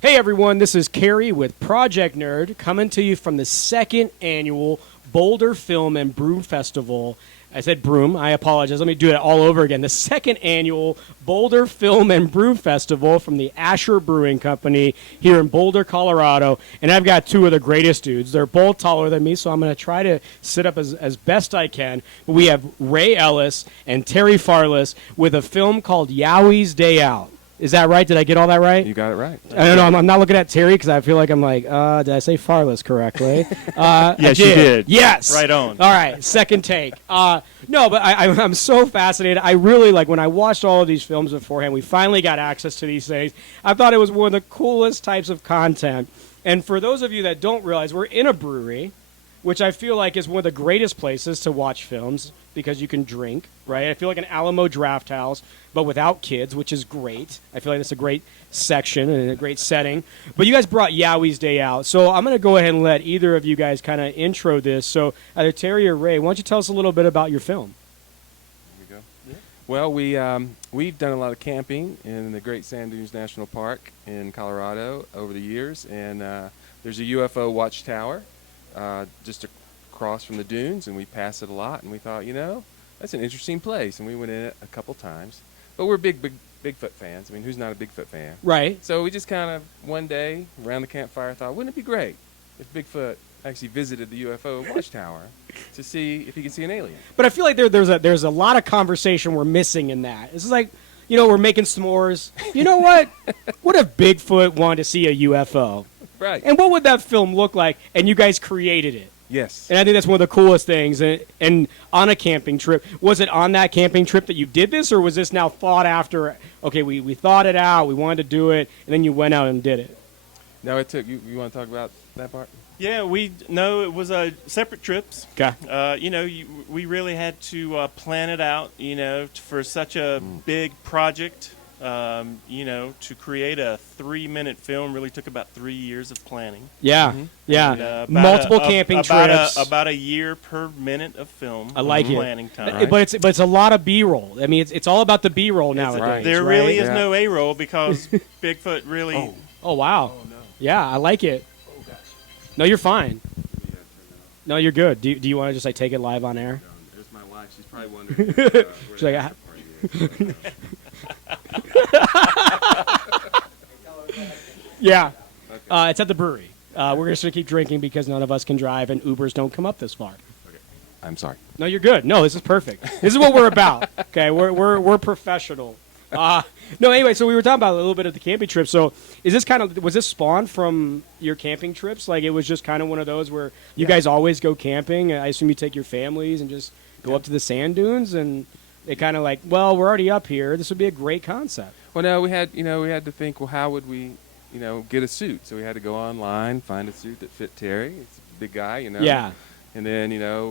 Hey everyone, this is Kerry with Project Nerd coming to you from the second annual Boulder Film and Brew Festival. I said broom, I apologize. Let me do it all over again. The second annual Boulder Film and Brew Festival from the Asher Brewing Company here in Boulder, Colorado. And I've got two of the greatest dudes. They're both taller than me, so I'm going to try to sit up as best I can. But we have Ray Ellis and Terry Farless with a film called Yowies Day Out. Is that right? Did I get all that right? You got it right. I don't know. I'm not looking at Terry because I feel like I'm like, did I say Farless correctly? Yes, you did. Yes. Right on. All right. Second take. No, but I'm so fascinated. I really, like, when I watched all of these films beforehand, we finally got access to these things. I thought it was one of the coolest types of content. And for those of you that don't realize, we're in a brewery, which I feel like is one of the greatest places to watch films because you can drink, right? I feel like an Alamo Draft House, but without kids, which is great. I feel like that's a great section and a great setting. But you guys brought Yowies Day Out, so I'm going to go ahead and let either of you guys kind of intro this. So either Terry or Ray, why don't you tell us a little bit about your film? Here we go. Yeah. Well, we've done a lot of camping in the Great Sand Dunes National Park in Colorado over the years, and there's a UFO watchtower just across from the dunes, and we pass it a lot, and we thought, that's an interesting place, and we went in it a couple times. But we're big Bigfoot fans. I mean, who's not a Bigfoot fan? Right. So we just kind of one day around the campfire thought, wouldn't it be great if Bigfoot actually visited the UFO watchtower to see if he could see an alien? But I feel like there's a lot of conversation we're missing in that. It's like, we're making s'mores. You know what? What if Bigfoot wanted to see a UFO? Right. And what would that film look like? And you guys created it. Yes. And I think that's one of the coolest things. And on a camping trip, was it on that camping trip that you did this, or was this now thought after? Okay, we thought it out, we wanted to do it, and then you went out and did it. No, it took you. You want to talk about that part? Yeah, it was separate trips. Okay. We really had to plan it out, for such a big project. To create a 3-minute film really took about 3 years of planning. Yeah, yeah. Multiple camping trips. About a year per minute of film. I like planning time. Right. But it's a lot of B-roll. I mean, it's all about the B-roll nowadays. Right. There right? really is no A-roll because Bigfoot really. Oh wow. Oh no. Yeah, I like it. Oh gosh. No, you're fine. No, you're good. Do you want to just take it live on air? There's my wife. She's probably wondering. Where She's like, the party is. yeah. Okay. It's at the brewery. We're just going to keep drinking because none of us can drive and Ubers don't come up this far. Okay. I'm sorry. No, you're good. No, this is perfect. This is what we're about. Okay, we're professional. No, anyway, so we were talking about a little bit of the camping trip. So was this spawned from your camping trips? Like it was just kind of one of those where you guys always go camping. I assume you take your families and just go up to the sand dunes, and they kind of like, well, we're already up here. This would be a great concept. Well, no, we had to think, well, how would we, get a suit? So we had to go online, find a suit that fit Terry. It's a big guy, Yeah. And then,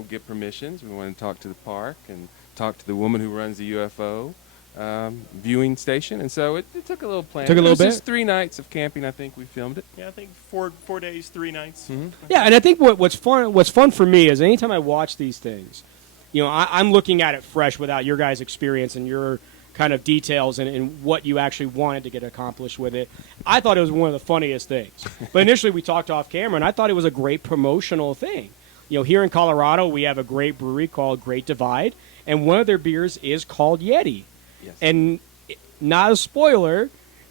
get permissions. We wanted to talk to the park and talk to the woman who runs the UFO viewing station. And so it took a little planning. Took a little bit. It was just 3 nights of camping, I think we filmed it. Yeah, I think 4 days, 3 nights. Mm-hmm. Yeah, and I think what's fun for me is anytime I watch these things, I'm looking at it fresh without your guys' experience and your kind of details and what you actually wanted to get accomplished with it. I thought it was one of the funniest things. But initially we talked off camera, and I thought it was a great promotional thing. Here in Colorado, we have a great brewery called Great Divide, and one of their beers is called Yeti. Yes. And not a spoiler,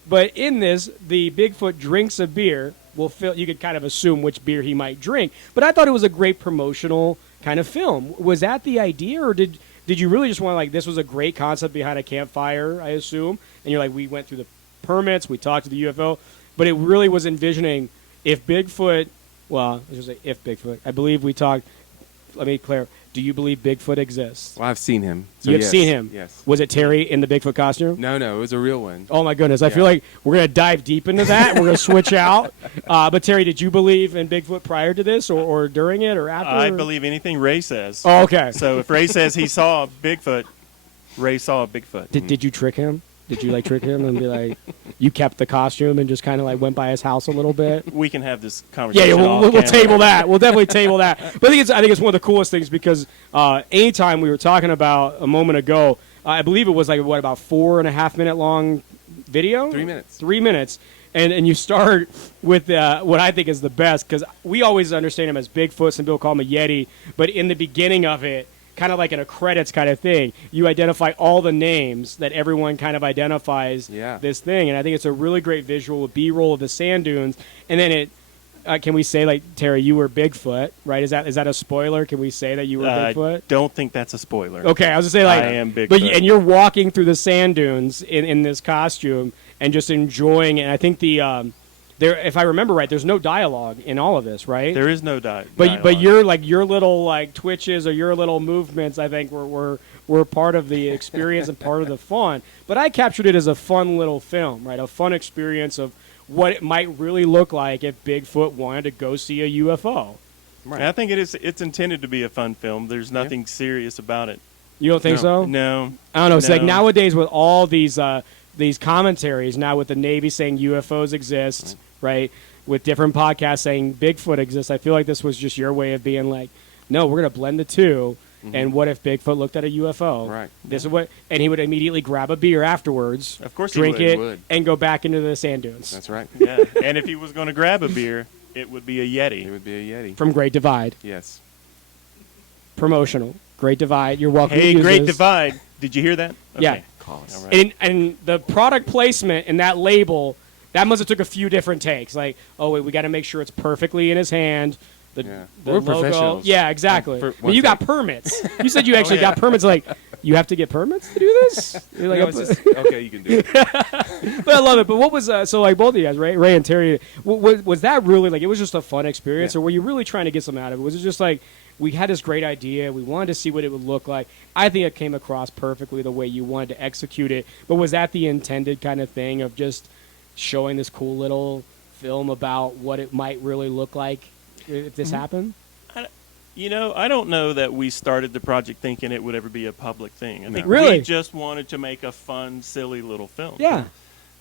but in this, the Bigfoot drinks a beer. You could kind of assume which beer he might drink. But I thought it was a great promotional kind of film. Was that the idea, or did you really just want this was a great concept behind a campfire, I assume, and you're like, we went through the permits, we talked to the UFO, but it really was envisioning if Bigfoot, I believe we talked, let me clarify, do you believe Bigfoot exists? Well, I've seen him. So You've yes, seen him? Yes. Was it Terry in the Bigfoot costume? No, it was a real one. Oh, my goodness. I feel like we're going to dive deep into that. We're going to switch out. But, Terry, did you believe in Bigfoot prior to this or during it or after? I believe anything Ray says. Oh, okay. So if Ray says he saw a Bigfoot, Ray saw a Bigfoot. Did you trick him? Did you trick him and be like, you kept the costume and just kind of went by his house a little bit? We can have this conversation. Yeah, we'll table that. We'll definitely table that. But I think it's one of the coolest things because anytime we were talking about a moment ago, I believe it was about 4.5 minute long video. 3 minutes. 3 minutes. and you start with what I think is the best, because we always understand him as Bigfoot. Some people call him a Yeti, but in the beginning of it, kind of like in a credits kind of thing, you identify all the names that everyone kind of identifies this thing, and I think it's a really great visual with B-roll of the sand dunes, and then it. Can we say, like, Terry, you were Bigfoot, right? Is that a spoiler? Can we say that you were Bigfoot? I don't think that's a spoiler. Okay, I was gonna say, like, I am Bigfoot. But and you're walking through the sand dunes in this costume and just enjoying it. And I think if I remember right, there's no dialogue in all of this, right? There is no dialogue. But your little like twitches or your little movements, I think were part of the experience and part of the fun. But I captured it as a fun little film, right? A fun experience of what it might really look like if Bigfoot wanted to go see a UFO. Right. I think it's intended to be a fun film. There's nothing serious about it. You don't think so? No. I don't know. It's like nowadays with all these commentaries, now with the Navy saying UFOs exist, right? With different podcasts saying Bigfoot exists, I feel like this was just your way of being like, no, we're going to blend the two. And what if Bigfoot looked at a UFO? Right. This is what, and he would immediately grab a beer afterwards, of course, drink he it, and go back into the sand dunes. That's right. Yeah. And if he was going to grab a beer, it would be a Yeti. It would be a Yeti. From Great Divide. Yes. Promotional. Great Divide. You're welcome to Hey, use Great this. Divide. Did you hear that? Okay. Yeah. Call us. All right. And the product placement and that label, that must have took a few different takes. Like, oh, wait, we got to make sure it's perfectly in his hand. The We're logo. professionals. Yeah, exactly. For You got permits. You said you actually got permits. Like, you have to get permits to do this? You're like, No, it's just, okay, you can do it. but I love it. But what was, so like both of you guys, Ray and Terry, was that really, like, it was just a fun experience, or were you really trying to get something out of it? Was it just like, we had this great idea, we wanted to see what it would look like. I think it came across perfectly the way you wanted to execute it. But was that the intended kind of thing of just showing this cool little film about what it might really look like if this happened? I don't know that we started the project thinking it would ever be a public thing. I think Really? we just wanted to make a fun, silly little film. Yeah.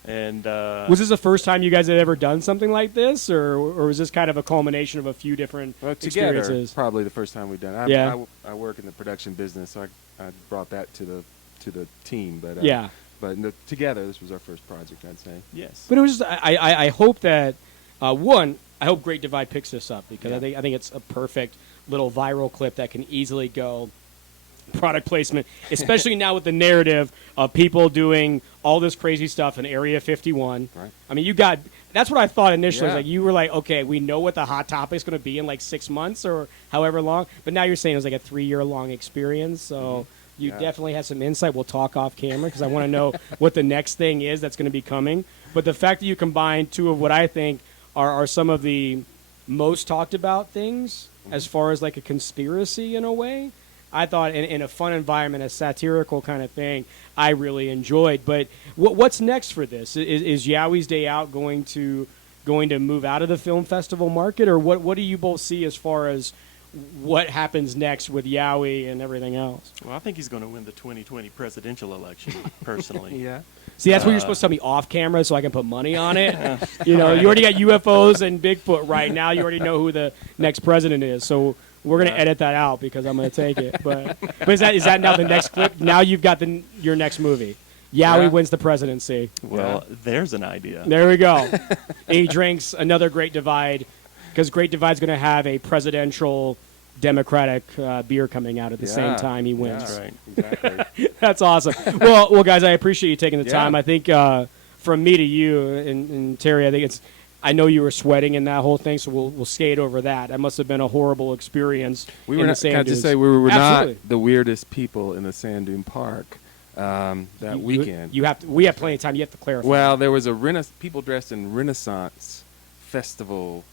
And was this the first time you guys had ever done something like this, or was this kind of a culmination of a few different Together, experiences? probably the first time we've done it. Yeah. I work in the production business, so I brought that to the team. But Yeah. But together, this was our first project, I'd say. yes. But it was just, I hope that one, I hope Great Divide picks this up, because Yeah. I think it's a perfect little viral clip that can easily go product placement, especially now with the narrative of people doing all this crazy stuff in Area 51. Right. I mean, that's what I thought initially. Yeah. Like, you were like, okay, we know what the hot topic's going to be in like 6 months or however long, but now you're saying it was like a 3-year-long experience, so you definitely had some insight. We'll talk off camera because I want to know what the next thing is that's going to be coming. But the fact that you combine two of what I think are some of the most talked about things as far as like a conspiracy in a way, I thought in a fun environment, a satirical kind of thing, I really enjoyed. But what's next for this? Is Yowie's Day Out going to move out of the film festival market, or what do you both see as far as what happens next with Yowie and everything else? Well, I think he's going to win the 2020 presidential election, personally. Yeah. See, that's what you're supposed to tell me off camera so I can put money on it. You know, you already got UFOs and Bigfoot right now. You already know who the next president is. So we're going to edit that out because I'm going to take it. But is that now the next clip? Now you've got your next movie. Yowie wins the presidency. Well, there's an idea. There we go. He drinks another Great Divide, because Great Divide's going to have a presidential Democratic beer coming out at the same time he wins. That's right. Exactly. That's awesome. Well, guys, I appreciate you taking the Yeah. time. I think from me to you and Terry, I know you were sweating in that whole thing, so we'll skate over that. That must have been a horrible experience. We in were the not, sand can I just dunes. say we were Absolutely. not the weirdest people in the Sand Dune Park that weekend. We have plenty of time. You have to clarify. Well, there was people dressed in Renaissance festival,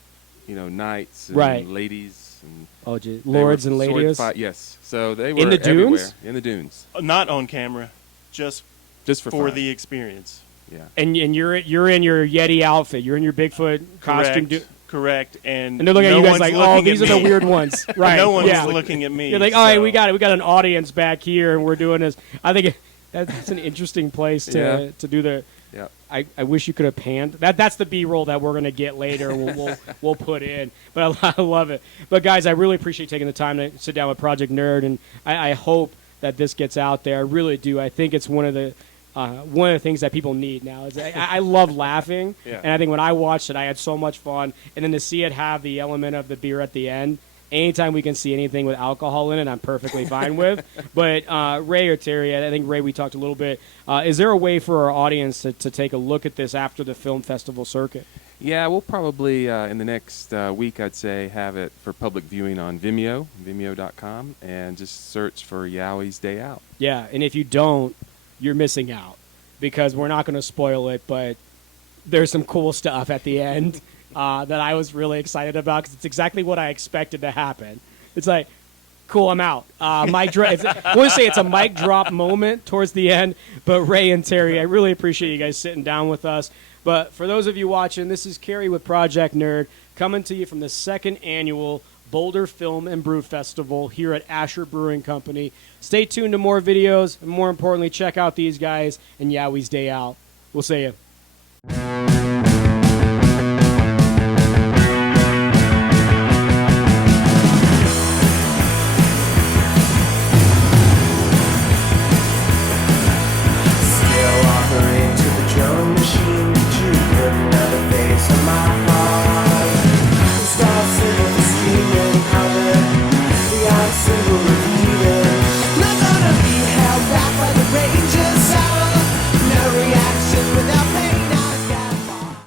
knights and Right. ladies and oh, gee. they Lords were and sword ladies. yes, so they were the dunes? everywhere. In the dunes, Not on camera, just just for for fun. the experience. Yeah. And you're in your Yeti outfit. You're in your Bigfoot costume. Correct. And And they're looking at no you guys one's like, oh, looking these at are the me. weird ones. Right. No one's yeah. looking at me. You're like, all right, so- we got it. We got an audience back here, and we're doing this. I think that's an interesting place to do the. Yeah. I wish you could have panned. That's the B-roll that we're going to get later. We'll put in. But I love it. But guys, I really appreciate taking the time to sit down with Project Nerd, and I hope that this gets out there. I really do. I think it's one of the one of the things that people need now. Is I love laughing, Yeah. and I think when I watched it, I had so much fun. And then to see it have the element of the beer at the end, anytime we can see anything with alcohol in it, I'm perfectly fine with. But Ray or Terry, I think Ray, we talked a little bit. Is there a way for our audience to take a look at this after the film festival circuit? Yeah, we'll probably in the next week, I'd say, have it for public viewing on Vimeo, vimeo.com, and just search for Yowie's Day Out. Yeah, and if you don't, you're missing out because we're not going to spoil it, but there's some cool stuff at the end that I was really excited about because it's exactly what I expected to happen. It's like, cool, I'm out. Mic drop. I want to say it's a mic drop moment towards the end, but Ray and Terry, I really appreciate you guys sitting down with us. But for those of you watching, this is Kerry with Project Nerd coming to you from the second annual Boulder Film and Brew Festival here at Asher Brewing Company. Stay tuned to more videos, and more importantly, check out these guys and Yowie's Day Out. We'll see you.